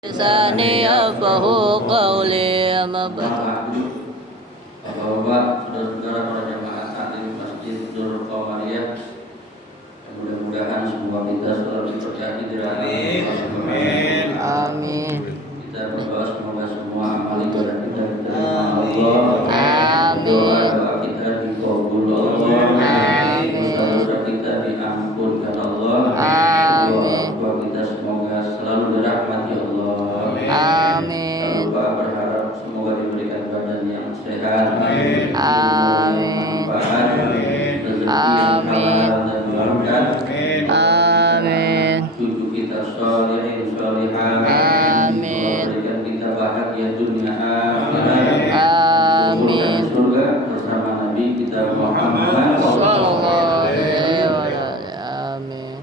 Lisani yafqahu qawli amma ba'd. Bapak-bapak, saudara-saudara para jamaah taklim Masjid Nurul Qamariyah, yang mudah-mudahan semua kita selalu diberkahi di rahmat Allah. Amin. Kita berdoa semoga semua amal ibadah kita diterima Allah. Amin. Doa kita dikabul Allah. Amin. Dosa-dosa kita diampunkan Allah. Amin. Doa kita semoga selalu dirahmati Allah. Amin. Bapak berharap semoga diberikan badan yang sehat. Amin. Rezeki yang halal dan berkah. Amin. Cucu kita sholihin sholihah. Amin. Berikan kita bahagia dunia akhirat. Amin. Surga bersama Nabi kita Muhammad Sallallahu alaihi wasallam. Amin.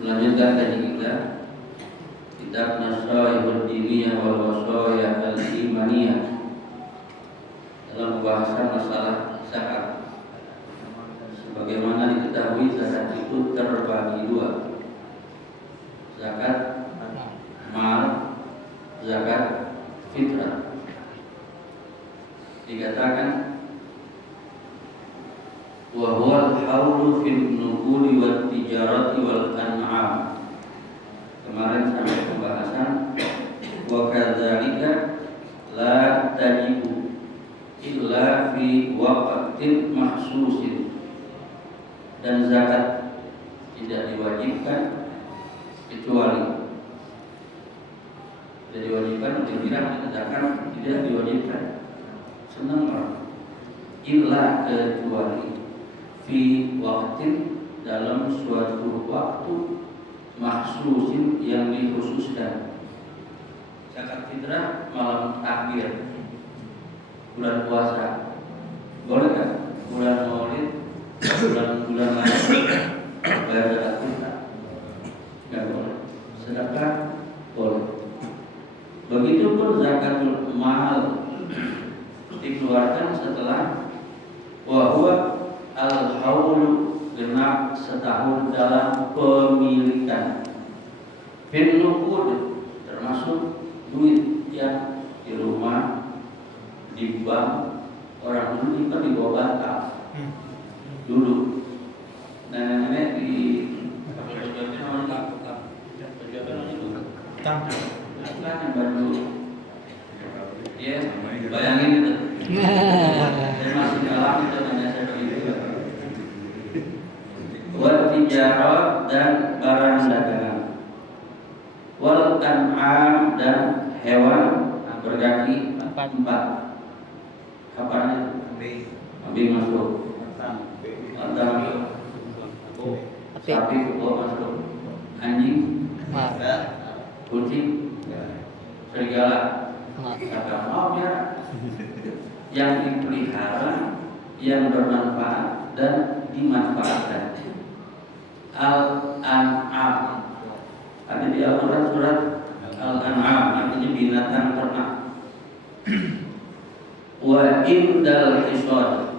Melanjutkan kaji kita kitab Nasaihud Diniyah wal Wasaya al-Imaniyah dalam pembahasan masalah zakat. Sebagaimana diketahui, zakat itu terbagi dua: zakat mal, zakat fitrah. Dikatakan wa huwa al-hawlu fil nuquli wat tijarati wal an'am. Kemarin sampai pembahasan wa kadzalika la tajibu illa fi waqtin mahsusin, dan zakat tidak diwajibkan kecuali tidak diwajibkan dibilang zakat tidak diwajibkan senang orang illa kecuali fi waqtin dalam suatu waktu mahsusin yang dikhususkan. Zakat fitrah malam takbir, bulan puasa, boleh kan? Bulan Maulid, bulan lain bayar zakat fitrah nggak boleh. Sedekah boleh. Begitupun zakatul mal dikeluarkan setelah wa al-haulu, genap setahun dalam pemilikan. Fil nuqud termasuk duit yang di rumah, di bank. Orang dulu itu di bawah bantal dulu. Nenek-nenek di yang baju, ya bayangin itu. Saya masih dalam itu nanya saya begitu. Wal tijarah dan barang dagangan, wal an'am dan hewan berkaki empat. Kapan itu? Kambing masuk, atau sapi masuk, anjing, kucing, serigala, kagak mau ya. Yang dipelihara, yang bermanfaat dan dimanfaatkan. Al-an'am ada di Al-Quran surat Al-An'am, artinya binatang ternak. Wa indal hisad,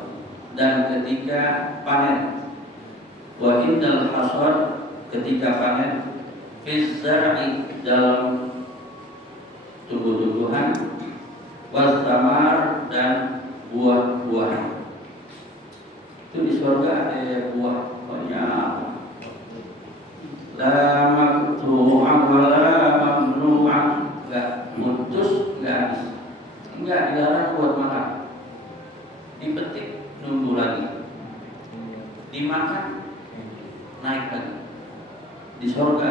dan ketika panen. Wa indal hasad, ketika panen. Fis zar'i, dalam tumbuh-tumbuhan. Was samar, dan buah-buahan. Itu di surga ada buah banyak. La maktu'an wa la mamnu'an, enggak mutus, enggak habis. Enggak dilarang buat makan. Dipetik, nunggu lagi. Dimakan, naik lagi. Di surga.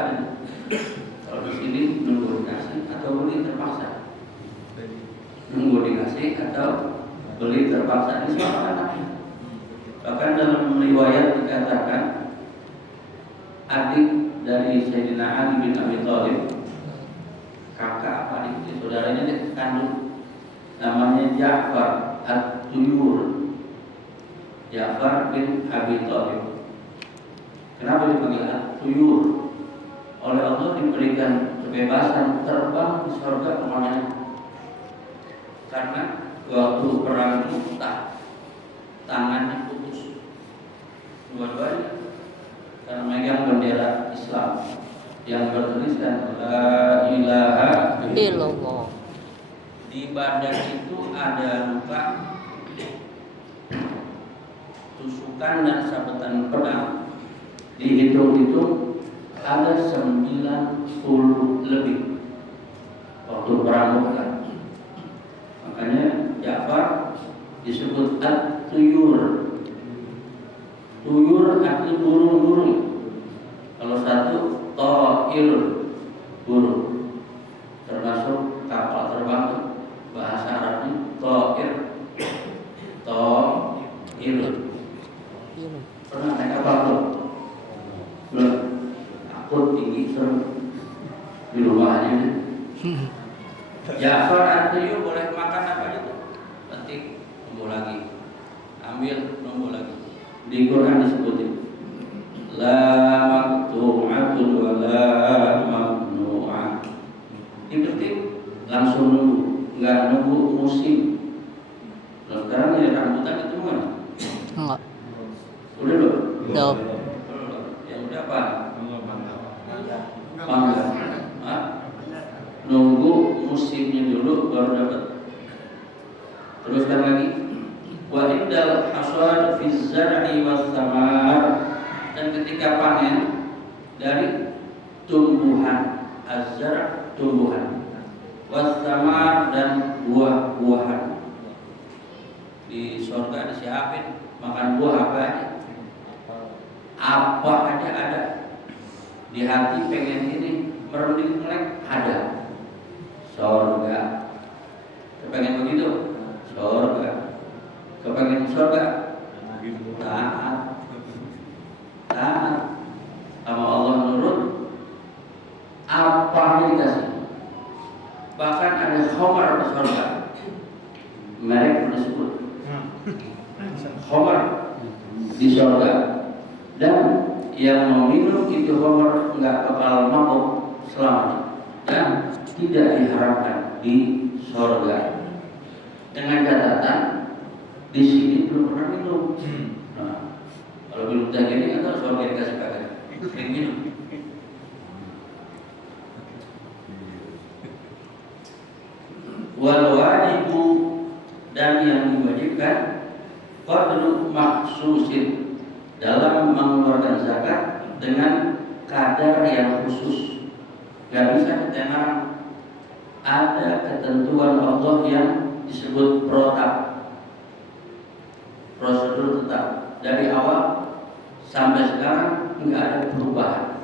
Kalau di sini nunggu dikasih atau beli terpaksa. Nunggu dikasih atau beli terpaksa. Di surga. Bahkan dalam riwayat dikatakan adik dari Sayyidina Ali bin Abi Thalib, kakak adik saudaranya kandung, namanya Ja'far At-Tuyur, Ja'far bin Abi Thalib. Kenapa dipanggil At-Tuyur? Oleh Allah diberikan kebebasan terbang di surga kemana-mana. Karena waktu perang Mu'tah tangannya putus dua-duanya karena megang bendera Islam. yang bertuliskan la ilaha Illallah. Di badan itu ada luka, tusukan dan sabetan pedang. Dihitung-hitung ada 90 lebih waktu perang Uhud. Makanya Ja'far disebut at-tuyur. Tuyur artinya burung-burung. Kalau satu ta'ir, burung. Termasuk kapal terbang itu bahasa Arabnya ta'ir. Ta'ir. Pernah naik kapal tuh? Belum. Takut tinggi serem di rumahnya. Ja'far at-tuyur boleh makan apa aja tuh? Petik, tumbuh lagi. Ambil, tumbuh lagi. Di Quran disebutin la maqtu'atun wa la mamnu'ah. Dipetik langsung nunggu, enggak nunggu musim. Kalau sekarang ya rambutan itu mana? Enggak. Udah belum? Udah. Yang udah apa? Mangga. Hah? Nunggu musimnya dulu baru dapat. Teruskan lagi. Wa indal hasad fi zar'i was samar, dan ketika panen dari tumbuhan, az-zar' tumbuhan, was samar dan buah-buahan. Di surga disiapin makan buah apa aja. Apa aja ada. Di hati pengen ini merunding melek ada. Surga. Kepengen begitu? Surga. Kepengen surga? Taat. Taat sama Allah, nurut apa yang dikasih. Bahkan ada khamar di surga. Merek disebut khamar di surga. Dan yang meminum itu khamar enggak bakal mabuk selamanya dan tidak diharapkan di surga. Dengan catatan di sini belum pernah minum. Nah, kalau minum teh ini atau surga dikasih kagak? Sering minum. Wal wajibu, dan yang diwajibkan qadru maksusin, dalam mengeluarkan zakat dengan kadar yang khusus. Gak bisa ditengah. Ada ketentuan Allah yang disebut protap, prosedur tetap dari awal sampai sekarang nggak ada perubahan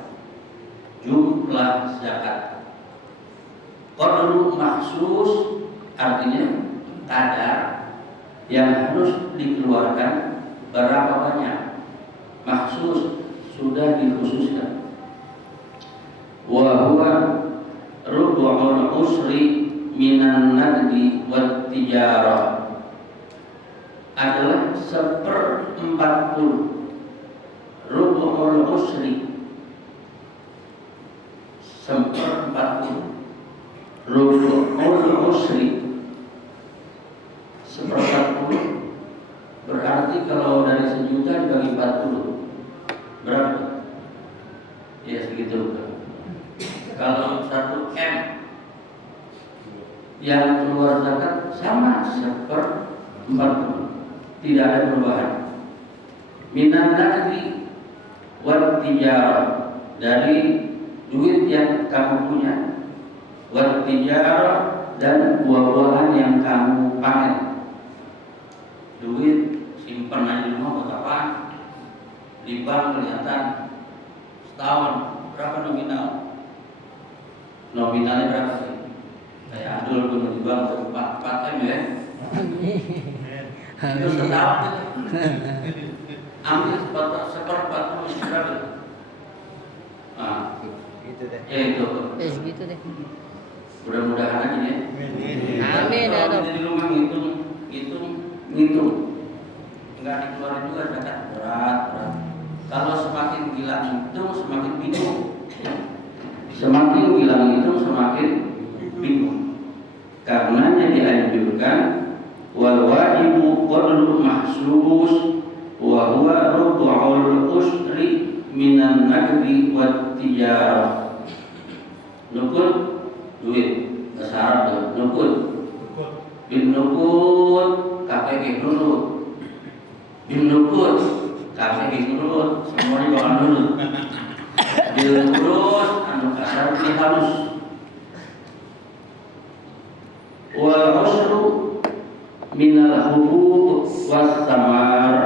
jumlah zakat. Qadru maksus artinya kadar yang harus dikeluarkan berapa banyak. Maksus sudah dikhususkan. Wa huwa rubu'ul usri minan naqdi wat tijarah, adalah 1/40 rubu'ul usri, 1/40 rubu'ul usri, 1/40 berarti kalau dari 1.000.000 dibagi 40 berapa? Ya segitu. Kalau 1 M yang keluar zakat sama 1/40, tidak ada perubahan. Minan naqdi wat tijarah, dari duit yang kamu punya, wat tijarah dan buah-buahan yang kamu panen. Duit simpan aja di rumah buat apa? Di bank kelihatan setahun berapa nominal? Nominalnya berapa sih? Kayak Adul dulu di bank 4 M ya. Itu setahun itu. Ambil 1/40 berapa? Nah, Gitu deh. ya itu. Segitu deh. Mudah-mudahan aja ya. Amin ya Kalau Rob. di rumah ngitung. Enggak dikeluarin juga zakat, berat. Kalau semakin gila ngitung semakin bingung. Semakin gila ngitung semakin bingung. Karenanya dianjurkan wal wajibu qadru mahsus wa huwa rubu'ul usri minan naqdi wat tijarah. Nukut duit bahasa Arab tuh nukut. Bin nukut KPG nurut. Bin nukut KPG nurut. Semuanya bakal nurut. Bil terus anu kasar pilih halus. Wal usru minal hubub was samar,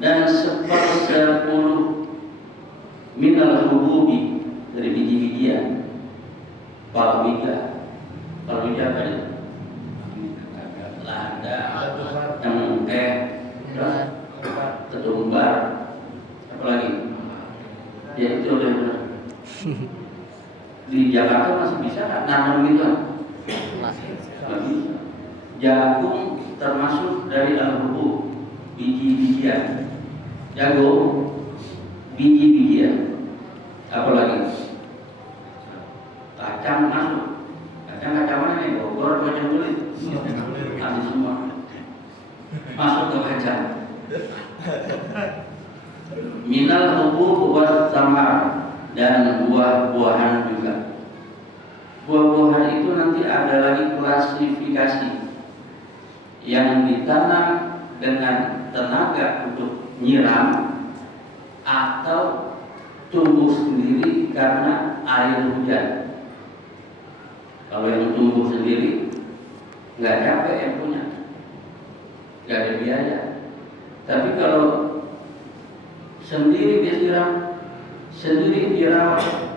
dan 1/10 minal hububi dari biji-bijian. Palawija apa ya? Lada, cengkeh, ketumbar, apa lagi? Ya itu udah. Di Jakarta masih bisa nggak nanam gitu? Nggak bisa. Jagung termasuk dari al-hubub, biji-bijian. Jagung, biji-bijian. Apa lagi? Kacang masuk. Kacang mana nih? Bogor, kacang kulit. Nanti semua masuk ke kacang. Minal hubub was samar, dan buah-buahan juga. Buah-buahan itu nanti ada lagi klasifikasi yang ditanam dengan tenaga untuk nyiram atau tumbuh sendiri karena air hujan. Kalau yang tumbuh sendiri nggak capek yang punya, nggak ada biaya. Tapi kalau sendiri disiram, sendiri dirawat,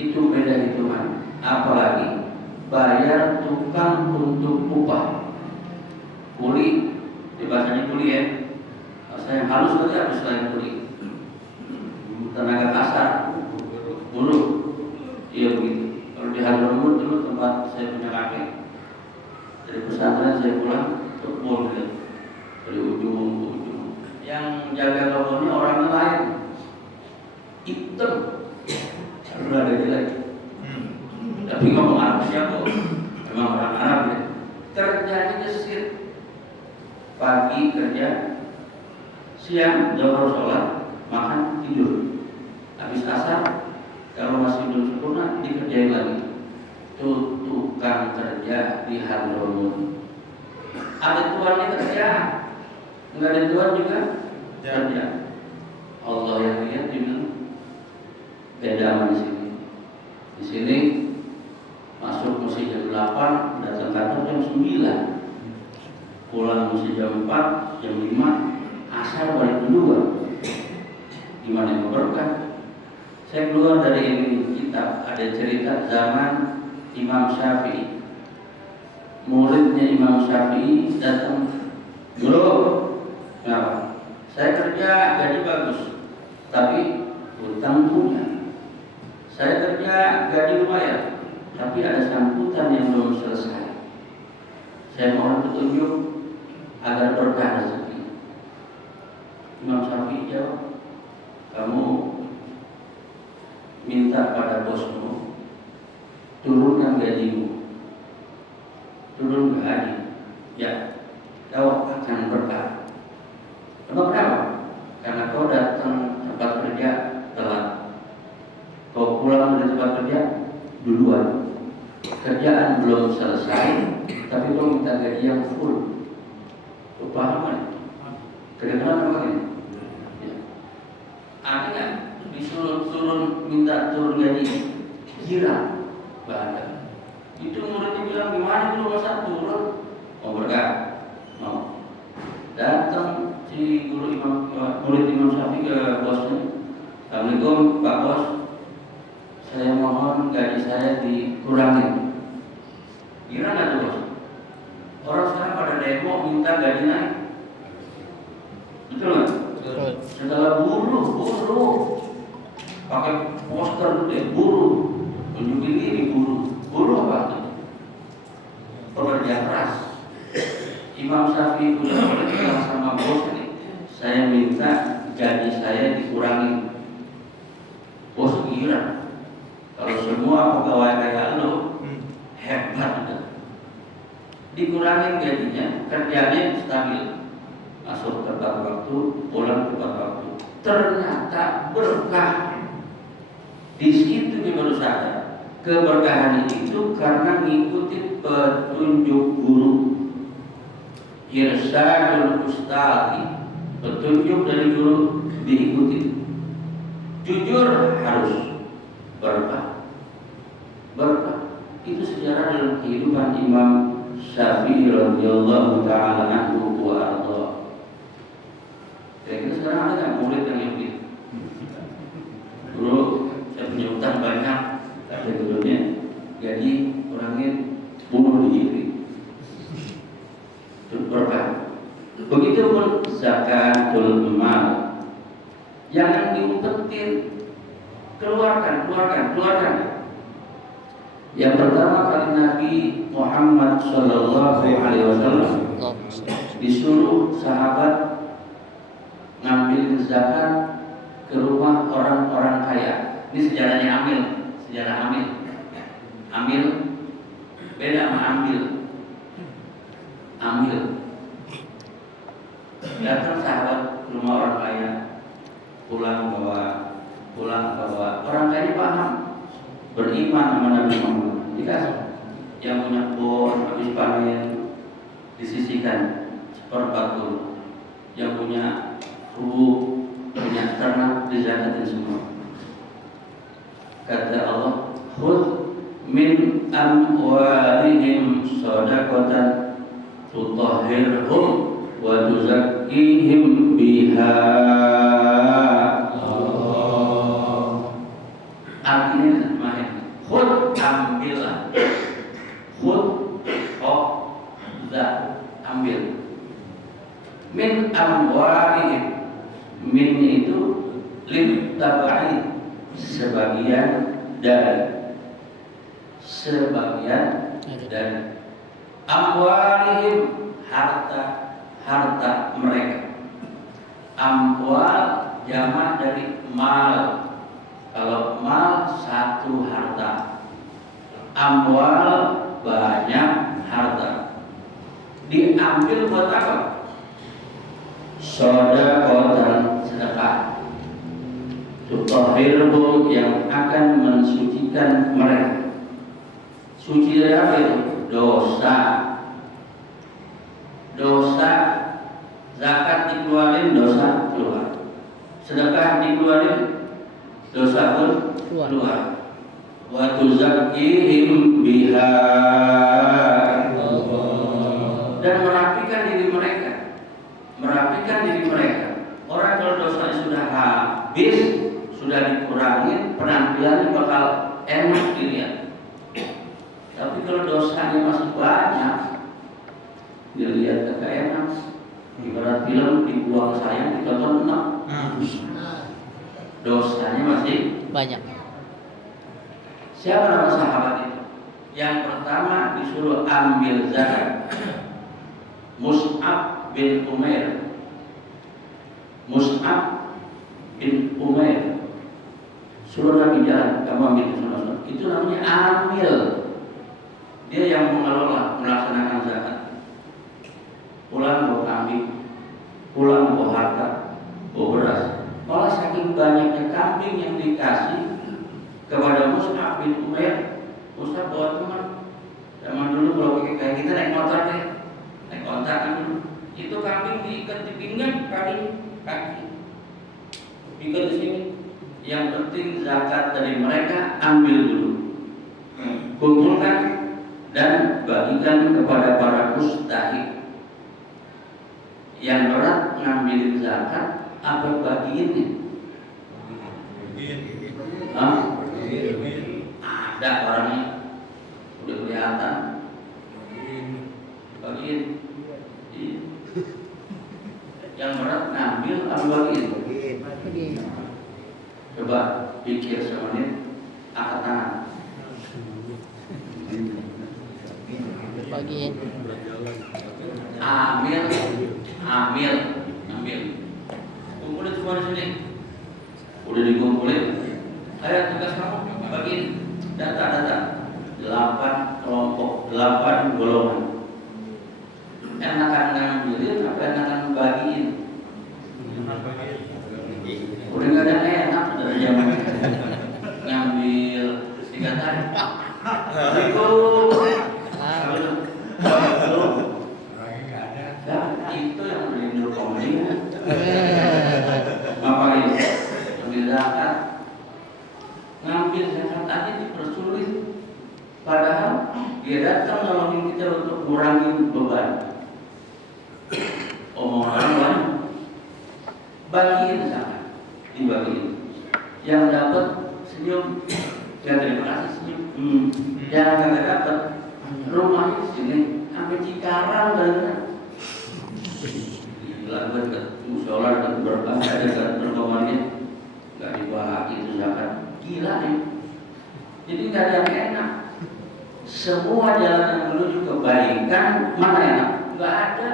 itu beda hitungan. Apalagi bayar tukang untuk upah, kuli, di bahasanya kuli ya. Bahasa yang halus saja harus selain kuli. Tenaga kasar, buruh, iya begitu. Kalau di Hadramaut dulu tempat saya punya kakek, dari pesantren saya pulang kebun gitu, dari ujung ke ujung. Yang jaga kebunnya orang lain, hitam, sudah ada jelek. Tapi ngomong Arab jago, memang orang Arab ya. Kerjanya gesit, pagi kerja, siang zuhur sholat, makan tidur. Habis asar, kalau masih belum sempurna dikerjain lagi. Itu tukang kerja di Hadramaut. Ada tuannya kerja, nggak ada tuan juga kerja. Allah yang lihat ini beda di sini. Di sini masuk mesti jam 8, datang kantor jam 9, pulang mesti jam 4, jam 5, asar balik kedua. Gimana yang berkah? Saya keluar dari ini kitab, ada cerita zaman Imam Syafi'i. Muridnya Imam Syafi'i datang, "Guru, kenapa? Saya kerja gaji bagus, tapi hutang punya. Saya kerja gaji lumayan, tapi ada sambutan yang belum selesai. Saya mohon petunjuk agar berkah rezeki." Imam Syafi'i jawab, "Kamu minta pada bosmu turunkan gajimu, turun gaji, ya kau akan berkah. Kenapa? Karena kau datang tempat kerja telat, kau pulang dari tempat kerja duluan, kerjaan belum selesai, tapi kau minta gaji yang full. Kau paham kan? Kedengaran apa ini? Ya. Artinya disuruh minta turun gaji, kira bahaya. Itu muridnya bilang, "Gimana itu masa turun?" Mau berkah, mau. Datang si guru murid Imam Syafi'i ke bosnya, "Assalamualaikum Pak Bos, saya mohon gaji saya dikurangi." Kira nggak tuh bos? Orang sekarang pada demo minta gaji naik, betul nggak? Segala buruh pakai poster deh, buruh tunjukin diri, buruh apa tuh? Pekerja keras. Imam Syafi'i punya politik sama bos ini, "Saya minta gaji saya dikurangi." Bos kira kalau semua pegawai kayak lo hebat udah. Dikurangin gajinya, kerjanya stabil, masuk tepat waktu, pulang tepat waktu. Ternyata berkah. Di situ dia baru sadar, keberkahan itu karena mengikuti petunjuk guru. Irsyadul ustadi, petunjuk dari guru diikuti. Jujur harus berkah. Itu sejarah dalam kehidupan Imam Syafi'i radhiyallahu taala anhu wa arda. Kita sekarang ada nggak murid yang lebih? Dulu saya punya utang banyak, ada gurunya, jadi orangnya bunuh diri. Itu berkah. Begitupun zakatul mal. Jangan diumpetin, keluarkan. Yang pertama kali Nabi Muhammad Shallallahu Alaihi Wasallam disuruh sahabat ngambil zakat ke rumah orang-orang kaya. Ini sejarahnya sejarah Amil beda sama ambil. Datang sahabat ke rumah orang kaya, pulang bawa orang kaya paham, beriman sama Nabi Muhammad. Dikasih yang punya kebun habis panen disisihkan seperempat, yang punya punya ternak dizakatin semua. Kata Allah, khudh min amwalihim shadaqatan tutahhirhum wa tuzakkihim biha. Artinya mahir. Khudh, ambillah. Khudh, ambil. Min amwalihim. Min itu lim taba'i, sebagian dari amwalihim, harta mereka. Amwal jamak dari mal. Kalau mal satu harta, amwal banyak harta. Diambil buat apa? Shadaqatan, sedekah. Tutahhirhum, yang akan mensucikan mereka. Suci dari apa itu? Dosa. Zakat dikeluarin, dosa keluar. Sedekah dikeluarin, dosa pun keluar. Wa tuzakkihim biha, dan merapikan diri mereka. Orang kalau dosanya sudah habis, sudah dikurangin, penampilannya bakal enak dilihat. Tapi kalau dosanya masih banyak, dilihat kagak enak. Ibarat film dibuang sayang, ditonton enak. Dosanya masih banyak. Siapa nama sahabat itu? Yang pertama disuruh ambil zakat, Mus'ab bin Umair. Suruh Nabi jalan, kamu ambil sunnah. Itu namanya amil. Dia yang mengelola, melaksanakan zakat. Pulang bawa kambing, pulang bawa harta, bawa beras. Malah saking banyaknya kambing yang dikasih kepada Mus'ab bin Umair, Mus'ab bawa teman. Zaman dulu kalau kayak kita naik motor kan dulu. Itu kambing diikat di pinggang, kaki diikat di sini. Yang penting zakat dari mereka ambil dulu, kumpulkan dan bagikan kepada para mustahik. Yang berat ngambilin zakat apa bagiinnya? Ada orangnya udah kelihatan bagiin. Yang berat ngambil apa bagiin? Coba pikir semenit, angkat tangan. Bagiin. Ambil. Kumpulin semua di sini. Udah dikumpulin. Ayo tugas kamu bagiin data. 8 kelompok, 8 golongan. Enakan ngambilin apa enakan bagiin? Udah nggak ada enak, udah zaman ngambil dikatain. Itu yang melindungi komedinya. Bapak Ibu, ambil zakat, ngambil zakat aja dipersulit. Padahal dia datang nolongin kita untuk kurangin beban. Omongan lain, bagiin zakat, dibagiin. Yang dapat senyum, ya terima kasih senyum. Yang kagak dapat, rumahnya di sini sampai Cikarang dan gila gue ke musola dan berbahasa dan berkomarnya nggak dibahas itu zakat, gila nih. Jadi nggak ada yang enak. Semua jalan yang menuju kebaikan mana enak? Nggak ada.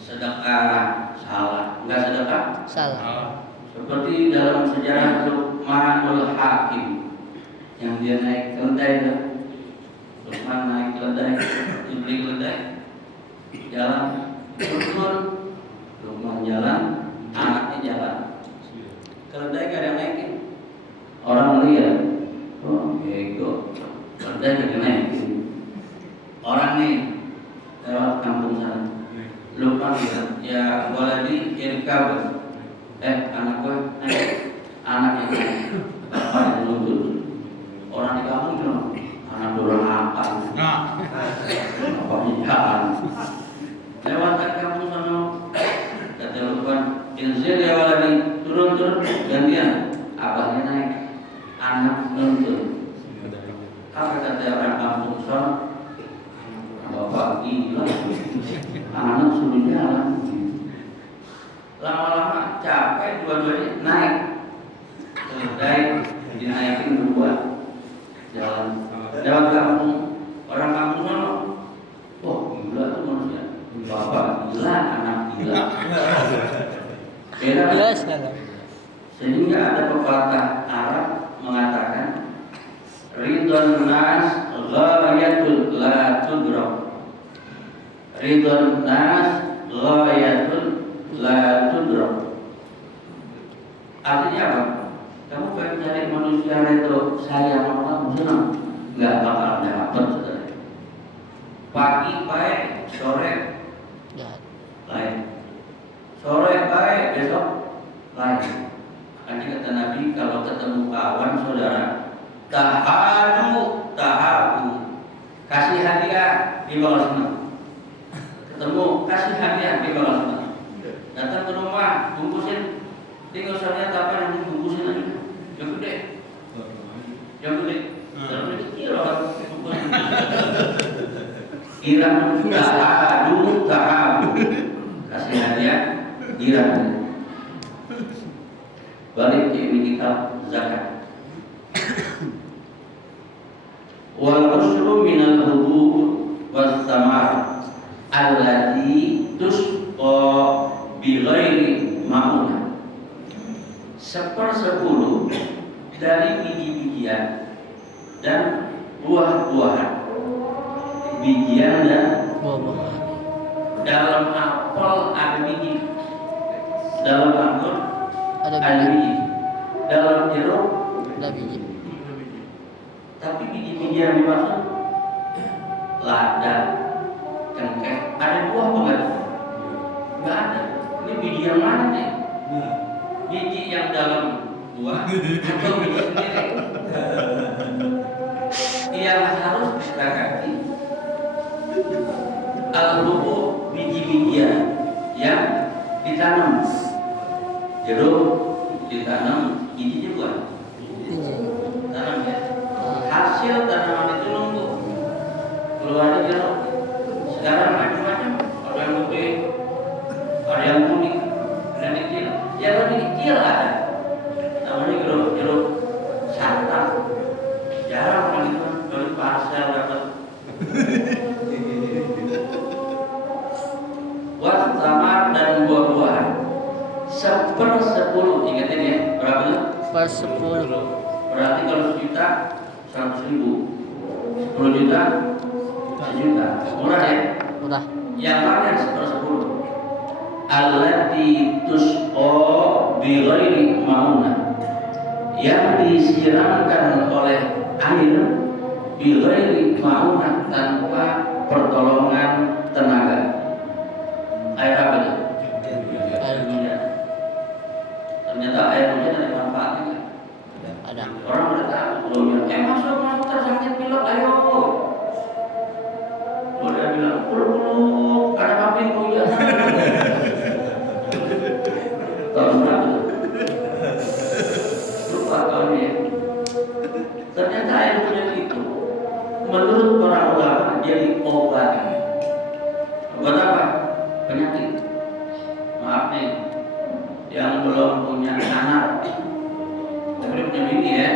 Sedekah salah, nggak sedekah Salah. seperti dalam sejarah Luqmanul Hakim yang dia naik keledai kan? Luqman naik keledai, dibeli keledai, jalan turun, Luqman jalan, anaknya jalan, keledai gak ada yang naikin. Orang lihat, oh ego, keledai gak ada yang naikin. Orang nih lewat kampung sana, Luqman bilang, ya waladi irkab. Anak gue naik, anak yang naik, bapak yang nuntut. Orang di kampung bilang, anak dorong apa? Bapaknya jalan. Lewat kampung sana, kata Luqman, inzil ya waladi, turun gantian. Abahnya naik, anak nuntut. Apa kata orang kampung sana? Bapak gila, anak suruh jalan. Lama-lama capek, dua-duanya naik, dinaikin berdua, jalan kampung, orang kampung mana? Wah gila tuh manusia, bapak gila, anak gila. Beda. Sehingga ada pepatah Arab mengatakan, ridwan nas ghayatul la tudrak. Ridwan nas ghayatul la tudrak. Artinya apa? Kamu pengen cari manusia itu sayang sama kamu, senang, nggak bakal dapat, saudara. Pagi baik, sore lain, sore baik, besok lain. Makanya kata Nabi, kalau ketemu kawan saudara, tahabu, kasih hadiah, dia bakal senang. Ketemu, kasih hadiah, dia bakal senang. Datang ke rumah, bungkusin, tinggal usah lihat apa yang dibungkusin aja. Yang gede, dalam kecil orang bungkusin. Irang tahabu, kasih hadiah, irang. Balik ke ini kitab zakat. Wal ushru minal hubub was samar allati tusqa bi ghairi ma'unah. 1/10 dari biji-bijian dan buah-buahan. Bijian dan Buah-buahan. dalam apel ada biji, dalam anggur Ada ada biji. biji, dalam jeruk Ada biji. tapi biji-biji yang dimaksud lada, cengkeh, ada buah apa enggak? Enggak ada. Ini biji yang mana nih? Biji yang dalam buah atau biji sendiri? Yang harus disepakati al-rubu, biji-bijian yang ditanam. Jeruk ditanam, bijinya buah. Biji. Tanam ya. Hasil tanaman itu nunggu keluarnya jeruk. Sekarang macam-macam, ada yang gede, ada yang kuning, ada yang kecil. Yang lebih kecil ada, namanya jeruk santang. Jarang kan itu, dari parsel dapat. Buat tamar dan buah-buahan 1/10, ingatin ya, berapa tuh? 1/10. Berarti kalau 1.000.000 100.000, 10 juta 1 juta, murah ya? Murah. Yang mana 1/10? Allati tusqa bi ghairi ma'unah, yang disiramkan oleh air Bilghairi ma'unah, tanpa pertolongan tenaga. Air apa itu? Air hujan. Ternyata air hujan ada manfaatnya. Ada. Orang udah tahu hujan. Masuk tersakit pilek, ayo. Udah bilang peluk, ada kambing hujan. Tahun berapa? Lupa tahunnya. Ternyata air hujan itu menurut para ulama jadi obat. Obat apa? Penyakit. Maaf nih, yang belum punya anak, tapi punya bini ya.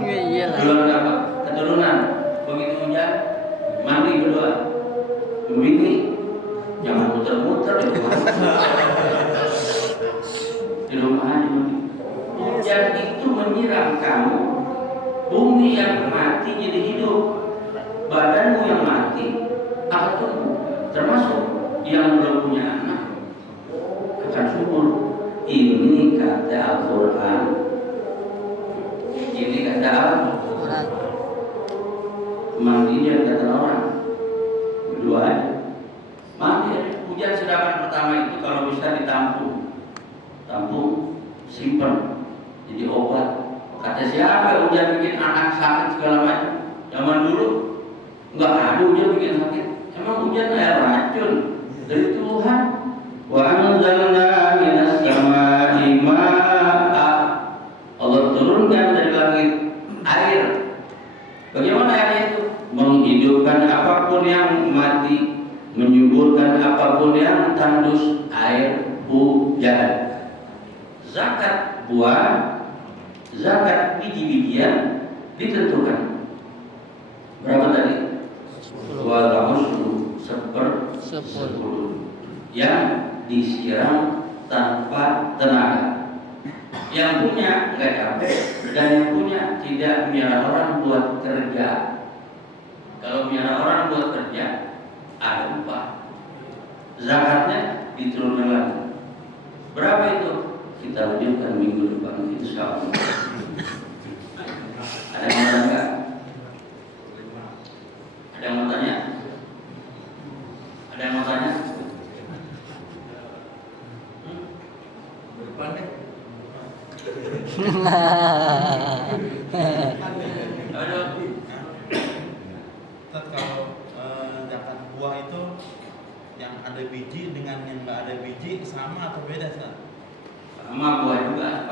Iya lah. Belum dapat keturunan, begitu hujan mandi berdua. Bini jangan muter-muter di rumah. Di rumah aja mandi. Hujan itu menyiram kamu, bumi yang mati jadi hidup, badanmu yang mati akan tumbuh. Termasuk yang belum punya anak akan subur. Ini kata Al-Quran. Ini kata Quran. mandi dia kata orang berdua aja. Mandi hujan sedapan pertama itu kalau bisa ditampung, simpan jadi obat. Kata siapa hujan bikin anak sakit segala macam? Zaman dulu nggak ada hujan bikin sakit. Emang hujan air racun dari Tuhan. Wa anzalna minas samaa'i maa'a. Allah turunkan dari langit air. Bagaimana air itu? Menghidupkan apapun yang mati, menyuburkan apapun yang tandus. Air hujan. Zakat buah, zakat biji-bijian ditentukan. Berapa tadi? 10 yang disiram tanpa tenaga. Yang punya nggak capek, dan yang punya tidak miara orang buat kerja. Kalau miara orang buat kerja, ada upah. Zakatnya diturunkan lagi. Berapa itu? Kita lanjutkan minggu depan, insya Allah. Ada yang mau tanya? Ada yang mau tanya? Ada yang mau tanya? Berdepan deh. Aduh. Kalau zakat buah itu yang ada biji dengan yang nggak ada biji sama atau beda sih? Sama buah juga.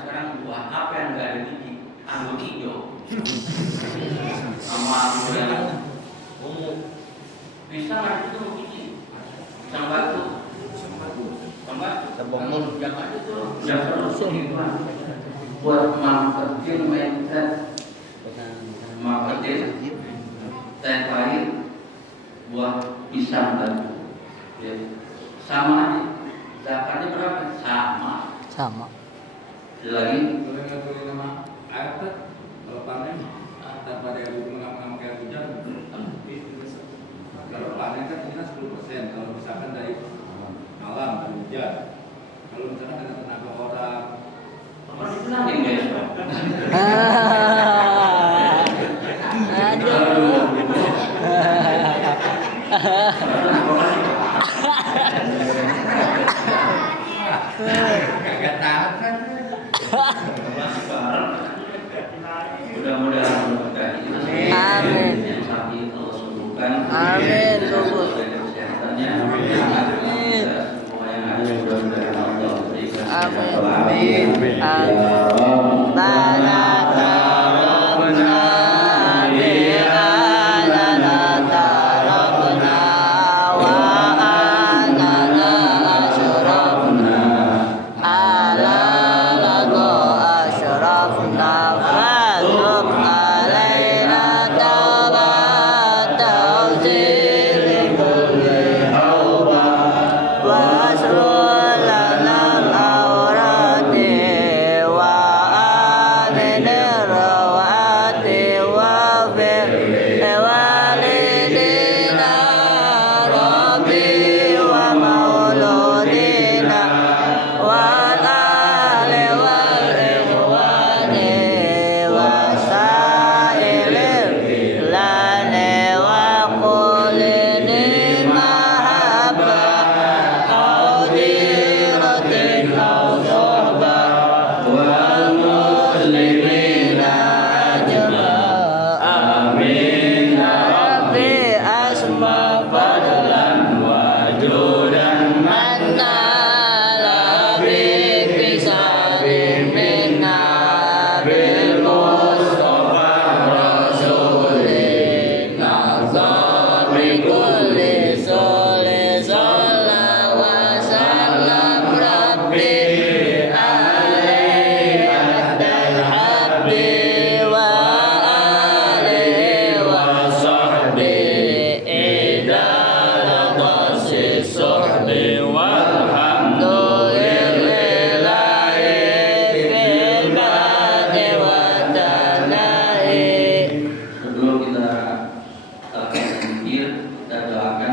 Sekarang buah apa yang nggak ada biji? Anggur hijau. Sama anggur yang ungu. Pisang ada itu biji. Pisang batu. Anggur jangan itu. Jangan buat marketing mindset. Marketing teh pahit, buah pisang batu. Ya. Sama aja. Zakatnya berapa? Sama. Ada lagi? Boleh nggak tulis nama air teh? Kalau panen tanpa ada mengambil kayak hujan, kalau panen kan kita 10%. Kalau misalkan dari malam dari hujan, kalau misalkan dengan tenaga orang, Apa dikenalin guys? kagak tahu kan? Mudah-mudahan berkah ini. Amin. Yang sakit Allah sembuhkan. Amin. Kesehatannya. Amin. Semua yang ada mudah-mudahan Allah berikan. Amin. Rabbana taqabbal minna tarabna wa anana asyrafna ala laqa asyrafna fatub alaina tawbat tawzir kulli awba wasrul lana al-awrati zikir, kita doakan